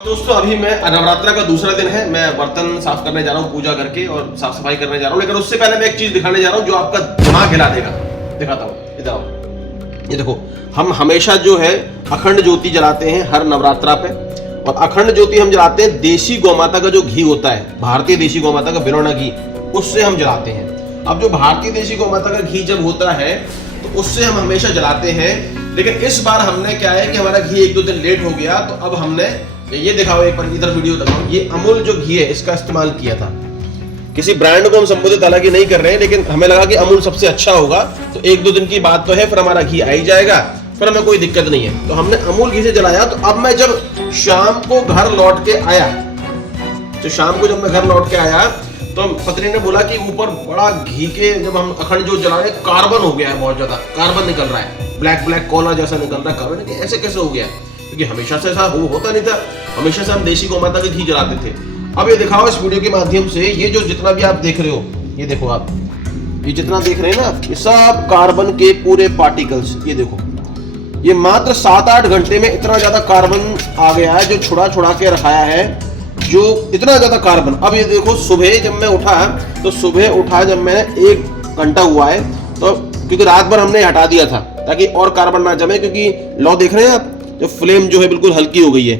दोस्तों अभी मैं नवरात्रा का दूसरा दिन है। मैं बर्तन साफ करने जा रहा हूँ पूजा करके और साफ सफाई करने जा रहा हूँ, लेकिन उससे पहले मैं एक चीज दिखाने जा रहा हूँ जो आपका दिमाग हिला देगा। दिखाता हूँ, इधर आओ। ये देखो, हम हमेशा जो है अखंड ज्योति जलाते हैं हर नवरात्रा पे, और अखंड ज्योति हम जलाते हैं देसी गौमाता का जो घी होता है, भारतीय देसी गौमाता का बिलोना घी, उससे हम जलाते हैं। अब जो भारतीय देसी गौमाता का घी जब होता है तो उससे हम हमेशा जलाते हैं, लेकिन इस बार हमने क्या है कि हमारा घी एक दो दिन लेट हो गया, तो अब हमने ये दिखाओ, एक बार इधर वीडियो दिखाओ। ये अमूल जो घी है इसका इस्तेमाल किया था। किसी ब्रांड को हम संबोधित हालांकि नहीं कर रहे हैं, लेकिन हमें लगा कि अमूल सबसे अच्छा होगा, तो एक दो दिन की बात तो है, फिर हमारा घी आ ही जाएगा, फिर हमें कोई दिक्कत नहीं है। तो हमने अमूल घी से जलाया। तो अब मैं जब शाम को घर लौट के आया, तो पत्नी ने बोला कि ऊपर बड़ा घी के, जब हम अखंड जो जला रहे, कार्बन हो गया है, बहुत ज्यादा कार्बन निकल रहा है, ब्लैक कोला जैसा निकल रहा है कार्बन। ऐसे कैसे हो गया? क्योंकि हमेशा से ऐसा होता नहीं था, हमेशा से हम देसी गौमाता के घी जलाते थे। अब ये दिखाओ इस वीडियो के माध्यम से, ये जो जितना भी आप देख रहे हो, ये देखो आप, ये जितना देख रहे हैं ना, ये सब कार्बन के पूरे पार्टिकल्स। ये देखो, ये मात्र 7-8 घंटे में इतना ज्यादा कार्बन आ गया है, जो छुड़ा के रखाया है, जो इतना ज्यादा कार्बन। अब ये देखो, सुबह जब मैं उठा, जब मैं 1 घंटा हुआ है, तो क्योंकि रात भर हमने हटा दिया था ताकि और कार्बन ना जमे, क्योंकि लौ देख रहे हैं आप, जो फ्लेम जो है बिल्कुल हल्की हो गई है।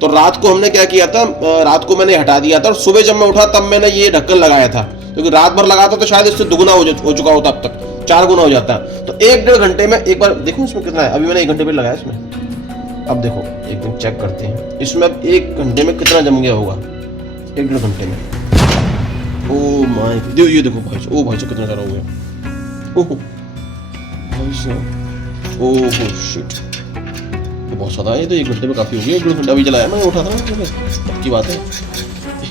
तो रात को हमने क्या किया था, रात को मैंने हटा दिया था, और सुबह जब मैं उठा तब मैंने ये ढक्कन लगाया था, क्योंकि रात भर लगाता तो शायद इससे दुगुना हो चुका होता, अब तक 4 गुना हो जाता। तो 1-1.5 घंटे में एक बार देखो इसमें कितना है। अभी मैंने 1 घंटे पे लगाया इसमें, अब देखो एक दिन चेक करते हैं इसमें अब 1 घंटे में कितना जम गया होगा, 1-1.5 घंटे में। ओ माय, ये देखो भाई, ओ भाई कितना सारा हो गया, ओह भाई साहब, ओह शिट, ये बहुत ज्यादा है। ये तो 1 घंटे में काफी हो गया। 1-1.5 घंटा भी जलाया, मैं उठा था ना, अब की बात है।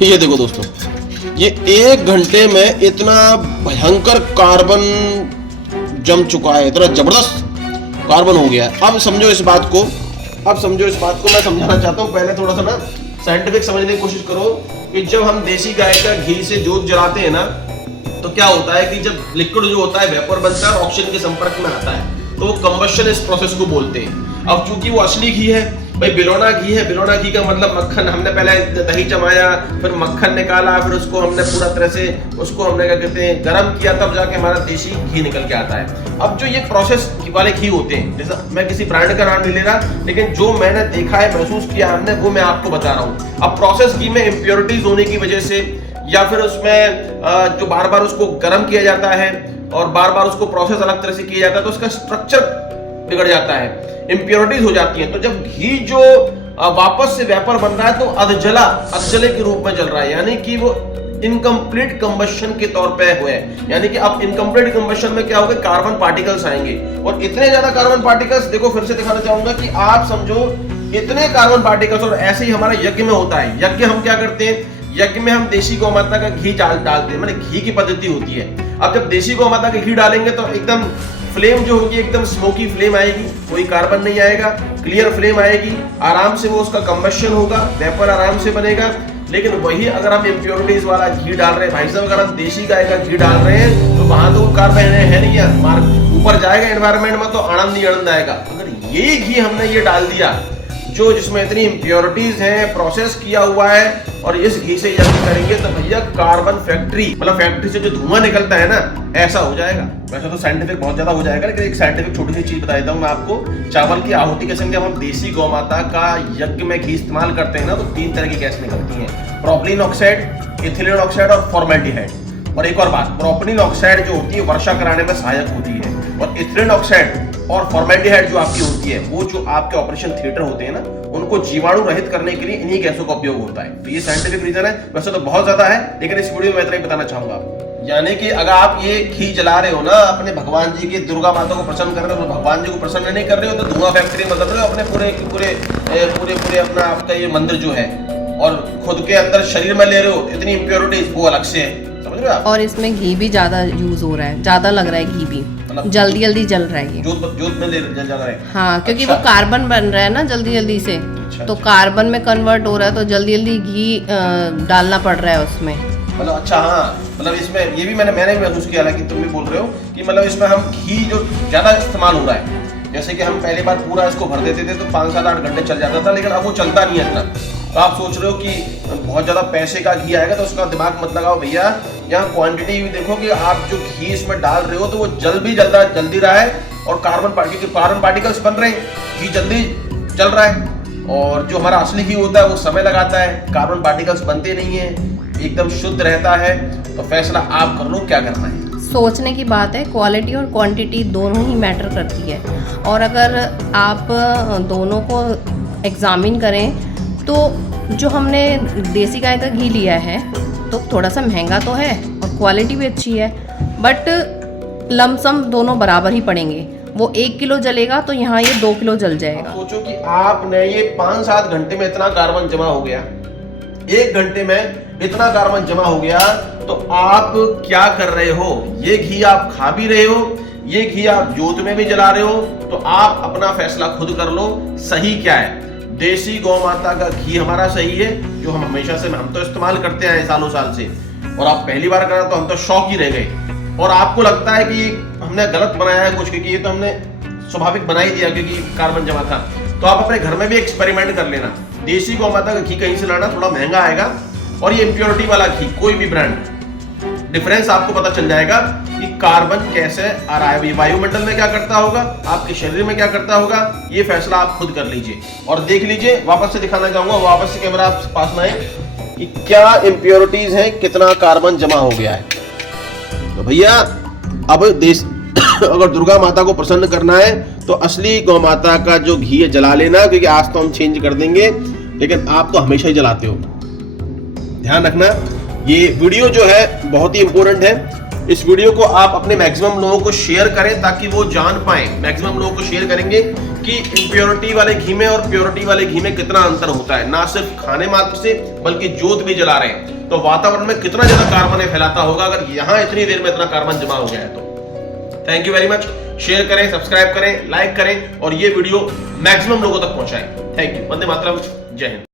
ये देखो दोस्तों, ये 1 घंटे में इतना भयंकर कार्बन जम चुका है, इतना जबरदस्त कार्बन हो गया है। अब समझो इस बात को, मैं समझाना चाहता हूँ। पहले थोड़ा सा ना साइंटिफिक समझने की कोशिश करो कि जब हम देसी गाय का घी से जोत जलाते हैं ना, तो क्या होता है कि जब लिक्विड जो होता है वेपर बनता है और ऑक्सीजन के संपर्क में आता है, तो वो कंबशन इस प्रोसेस को बोलते हैं। अब चूंकि वो असली घी है भाई, बिलोना घी है, बिलोना घी का मतलब मक्खन। हमने पहले दही जमाया, फिर मक्खन निकाला, फिर उसको हमने पूरा तरह से उसको हमने क्या कहते हैं गर्म किया, तब जाके हमारा देसी घी निकल के आता है। अब जो ये प्रोसेस वाले घी होते हैं, जैसा मैं किसी ब्रांड का नाम नहीं ले रहा, लेकिन जो मैंने देखा है, महसूस किया हमने, वो मैं आपको बता रहा हूँ। अब प्रोसेस घी में इम्प्योरिटीज होने की वजह से, या फिर उसमें जो बार बार उसको गर्म किया जाता है और बार बार उसको प्रोसेस अलग तरह से किया जाता है, तो उसका स्ट्रक्चर बिगड़ जाता है, इम्प्योरिटीज हो जाती हैं। तो जब घी जो वापस से वेपर बन रहा है, तो अधजले के रूप में जल रहा है, यानी कि वो इनकम्प्लीट कंबशन के तौर पे हुए हैं। यानी कि अब इनकम्प्लीट कंबशन में क्या होगा, कार्बन पार्टिकल्स आएंगे, और इतने ज्यादा कार्बन पार्टिकल्स, देखो फिर से दिखाना चाहूंगा कि आप समझो इतने कार्बन पार्टिकल्स। और ऐसे ही हमारा यज्ञ में होता है। यज्ञ हम क्या करते हैं, यज्ञ में हम देसी गौमाता का घी डालते हैं, मतलब घी की पद्धति होती है। अब जब देसी गौमाता का घी डालेंगे तो एकदम फ्लेम जो होगी एकदम स्मोकी फ्लेम आएगी, कोई कार्बन नहीं आएगा, क्लियर फ्लेम आएगी, आराम से वो उसका कंबशन होगा, वेपर आराम से बनेगा। लेकिन वही अगर हम इम्प्योरिटीज वाला घी डाल रहे हैं भाई साहब, अगर हम देसी गाय का घी डाल रहे हैं, तो वहां तो कार्बन है नहीं है, ऊपर जाएगा एनवायरमेंट में, तो आनंद ही आनंद आएगा। अगर यही घी हमने ये डाल दिया जो जिसमें इतनी इम्प्योरिटीज हैं, प्रोसेस किया हुआ है, और इस घी से यज्ञ करेंगे, तो भैया कार्बन फैक्ट्री, मतलब फैक्ट्री से जो धुआं निकलता है ना, ऐसा हो जाएगा। वैसे तो साइंटिफिक बहुत ज्यादा हो जाएगा, लेकिन एक साइंटिफिक छोटी सी चीज बता देता हूँ मैं आपको। चावल की आहुति के संग जब हम देसी गौमाता का यज्ञ में घी इस्तेमाल करते हैं ना, तो 3 तरह की गैस निकलती है, प्रोपिलीन ऑक्साइड, इथिलीन ऑक्साइड और फॉर्मेल्डिहाइड। और एक और बात, प्रोपिलीन ऑक्साइड जो होती है वर्षा कराने में सहायक होती है, और इथिलीन ऑक्साइड और फॉर्मेल्डिहाइड जो आपकी होती है, वो जो आपके ऑपरेशन थिएटर होते हैं ना, उनको जीवाणु रहित करने के लिए इन्हीं गैसों का उपयोग होता है। तो ये साइंटिफिक रीजन है। वैसे तो बहुत ज्यादा है, लेकिन इस वीडियो में इतना ही बताना चाहूंगा आपको। यानी कि अगर आप ये घी जला रहे हो ना अपने भगवान जी की, दुर्गा माता को प्रसन्न कर रहे हो, भगवान जी को प्रसन्न नहीं कर रहे हो, तो धुआं फैक्ट्री में कर रहे हो अपने पूरे अपना आपका ये मंदिर जो है, और खुद के अंदर शरीर में ले रहे हो इतनी इम्प्योरिटीज, वो अलग से है, समझ रहे हो आप। और इसमें घी भी ज्यादा यूज हो रहा है, ज्यादा लग रहा है घी भी, जल्दी जल रहा है ये, जोत में जल रहा है। हाँ, क्योंकि वो कार्बन बन रहा है ना जल्दी से, तो कार्बन में कन्वर्ट हो रहा है, तो जल्दी घी डालना पड़ रहा है उसमें। मतलब अच्छा, हाँ, मतलब इसमें ये भी मैंने भी महसूस किया, हालांकि तुम भी बोल रहे हो कि मतलब इसमें हम घी जो ज्यादा इस्तेमाल हो रहा है, जैसे कि हम पहली बार पूरा इसको भर देते थे तो 5-7-8 घंटे चल जाता था, लेकिन अब वो चलता नहीं है इतना। तो आप सोच रहे हो कि बहुत ज़्यादा पैसे का घी आएगा, तो उसका दिमाग मत लगाओ भैया। यहाँ क्वांटिटी भी देखो कि आप जो घी इसमें डाल रहे हो तो वो जल्दी रहा है, और कार्बन पार्टिकल्स बन रहे हैं, घी जल्दी जल रहा है। और जो हमारा असली घी होता है वो समय लगाता है, कार्बन पार्टिकल्स बनते नहीं है, एकदम शुद्ध रहता है। तो फैसला आप कर लो क्या करना है। सोचने की बात है, क्वालिटी और क्वांटिटी दोनों ही मैटर करती है। और अगर आप दोनों को एग्जामिन करें तो जो हमने देसी गाय का घी लिया है तो थोड़ा सा महंगा तो है और क्वालिटी भी अच्छी है, बट लमसम दोनों बराबर ही पड़ेंगे। वो 1 किलो जलेगा तो यहाँ ये 2 किलो जल जाएगा। सोचो कि आपने ये 5-7 घंटे में इतना कार्बन जमा हो गया, 1 घंटे में इतना कार्बन जमा हो गया, तो आप क्या कर रहे हो? ये घी आप खा भी रहे हो, ये घी आप जोत में भी जला रहे हो। तो आप अपना फैसला खुद कर लो, सही क्या है। देसी गौ माता का घी हमारा सही है, जो हम हमेशा से हम तो इस्तेमाल करते हैं सालों साल से, और आप पहली बार करा तो हम तो शौक ही रह गए। और आपको लगता है कि हमने गलत बनाया है कुछ, क्योंकि ये तो हमने स्वाभाविक बना ही दिया क्योंकि कार्बन जमा था। तो आप अपने घर में भी एक्सपेरिमेंट कर लेना। देसी गौ माता का घी कहीं से लाना, थोड़ा महंगा आएगा, और ये इम्प्योरिटी वाला घी, कोई भी ब्रांड, डिफरेंस आपको पता चल जाएगा कि कार्बन कैसे आ रहा है, वायुमंडल में क्या करता होगा, आपके शरीर में क्या करता होगा। ये फैसला आप खुद कर लीजिए और देख लीजिए। वापस से दिखाना चाहूंगा, वापस से कैमरा आप पास में आए कि क्या इम्प्योरिटीज हैं, कितना कार्बन जमा हो गया है। तो भैया अब अगर दुर्गा माता को प्रसन्न करना है तो असली गौ माता का जो घी है जला लेना, क्योंकि आज तो हम चेंज कर देंगे, लेकिन आप तो हमेशा ही जलाते हो। ध्यान रखना, ये वीडियो जो है बहुत ही इंपॉर्टेंट है। इस वीडियो को आप अपने मैक्सिमम लोगों को शेयर करें ताकि वो जान पाए। मैक्सिमम लोगों को शेयर करेंगे कि इम्प्योरिटी वाले घी में और प्योरिटी वाले घी में कितना अंतर होता है, ना सिर्फ खाने मात्र से बल्कि जोत भी जला रहे हैं तो वातावरण में कितना ज्यादा कार्बन फैलाता होगा अगर यहाँ इतनी देर में इतना कार्बन जमा हो गया है। तो thank you very much. Share करें, सब्सक्राइब करें, लाइक करें और ये वीडियो मैक्सिमम लोगों तक पहुंचाएं। Thank you. वंदे मातरम। जय हिंद।